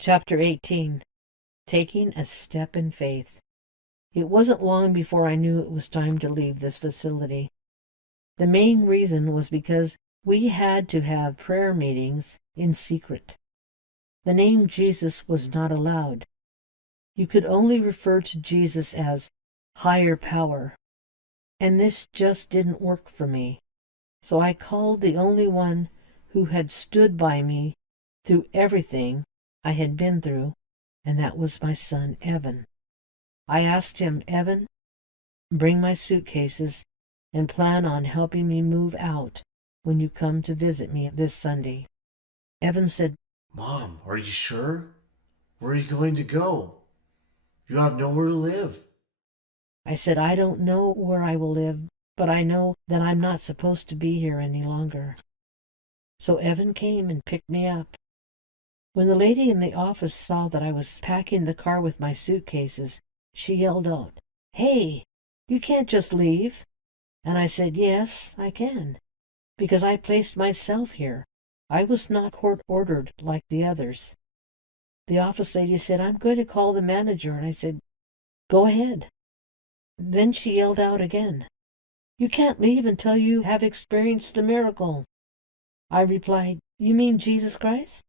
Chapter 18. Taking a Step in Faith. It wasn't long before I knew it was time to leave this facility. The main reason was because we had to have prayer meetings in secret. The name Jesus was not allowed. You could only refer to Jesus as higher power. And this just didn't work for me. So I called the only one who had stood by me through everything I had been through, and that was my son, Evan. I asked him, Evan, bring my suitcases and plan on helping me move out when you come to visit me this Sunday. Evan said, Mom, are you sure? Where are you going to go? You have nowhere to live. I said, I don't know where I will live, but I know that I'm not supposed to be here any longer. So Evan came and picked me up. When the lady in the office saw that I was packing the car with my suitcases, she yelled out, Hey, you can't just leave. And I said, Yes, I can, because I placed myself here. I was not court-ordered like the others. The office lady said, I'm going to call the manager, and I said, Go ahead. Then she yelled out again, You can't leave until you have experienced the miracle. I replied, You mean Jesus Christ?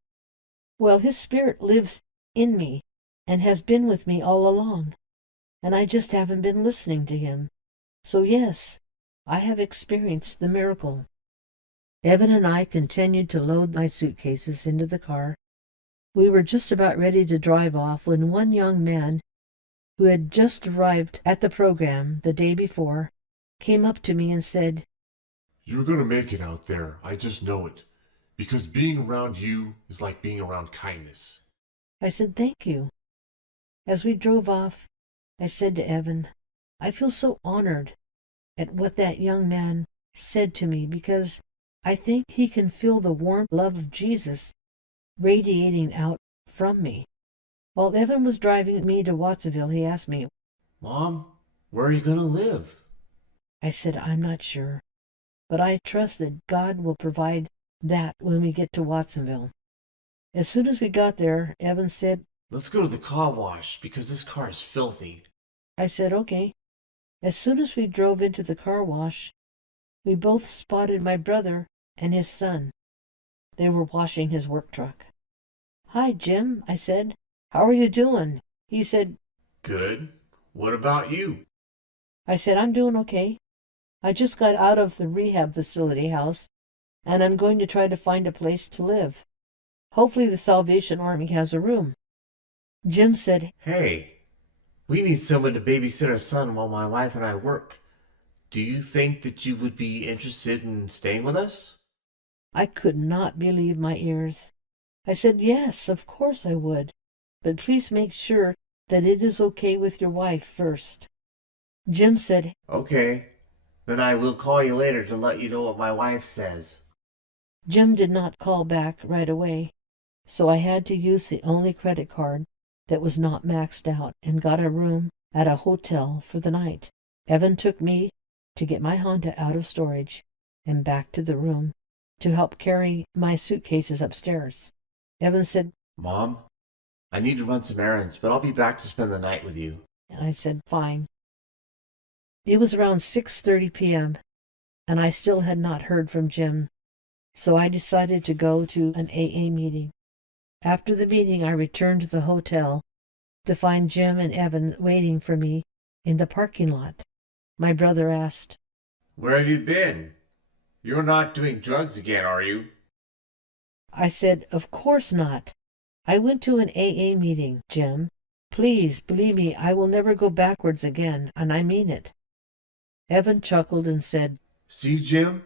Well, his spirit lives in me and has been with me all along, and I just haven't been listening to him. So yes, I have experienced the miracle. Evan and I continued to load my suitcases into the car. We were just about ready to drive off when one young man, who had just arrived at the program the day before, came up to me and said, You're going to make it out there. I just know it. Because being around you is like being around kindness. I said, Thank you. As we drove off, I said to Evan, I feel so honored at what that young man said to me because I think he can feel the warm love of Jesus radiating out from me. While Evan was driving me to Watsonville, he asked me, Mom, where are you going to live? I said, I'm not sure, but I trust that God will provide that when we get to Watsonville. As soon as we got there, Evan said, Let's go to the car wash because this car is filthy. I said, Okay. As soon as we drove into the car wash, we both spotted my brother and his son. They were washing his work truck. Hi, Jim, I said. How are you doing? He said, Good. What about you? I said, I'm doing okay. I just got out of the rehab facility house, and I'm going to try to find a place to live. Hopefully the Salvation Army has a room. Jim said, Hey, we need someone to babysit our son while my wife and I work. Do you think that you would be interested in staying with us? I could not believe my ears. I said, Yes, of course I would, but please make sure that it is okay with your wife first. Jim said, Okay. Then I will call you later to let you know what my wife says. Jim did not call back right away, so I had to use the only credit card that was not maxed out and got a room at a hotel for the night. Evan took me to get my Honda out of storage and back to the room to help carry my suitcases upstairs. Evan said, Mom, I need to run some errands, but I'll be back to spend the night with you. and I said, Fine. It was around 6:30 p.m., and I still had not heard from Jim, so I decided to go to an AA meeting. After the meeting, I returned to the hotel to find Jim and Evan waiting for me in the parking lot. My brother asked, Where have you been? You're not doing drugs again, are you? I said, Of course not. I went to an AA meeting, Jim. Please, believe me, I will never go backwards again, and I mean it. Evan chuckled and said, See, Jim?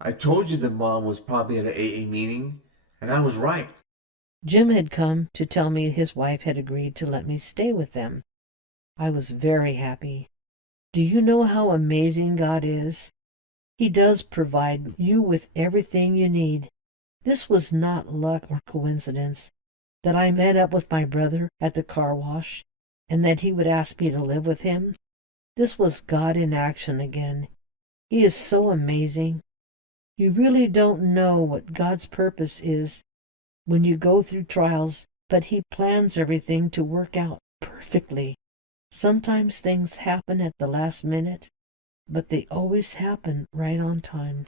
I told you that Mom was probably at an AA meeting, and I was right. Jim had come to tell me his wife had agreed to let me stay with them. I was very happy. Do you know how amazing God is? He does provide you with everything you need. This was not luck or coincidence, that I met up with my brother at the car wash, and that he would ask me to live with him. This was God in action again. He is so amazing. You really don't know what God's purpose is when you go through trials but he plans everything to work out perfectly. Sometimes things happen at the last minute, but they always happen right on time.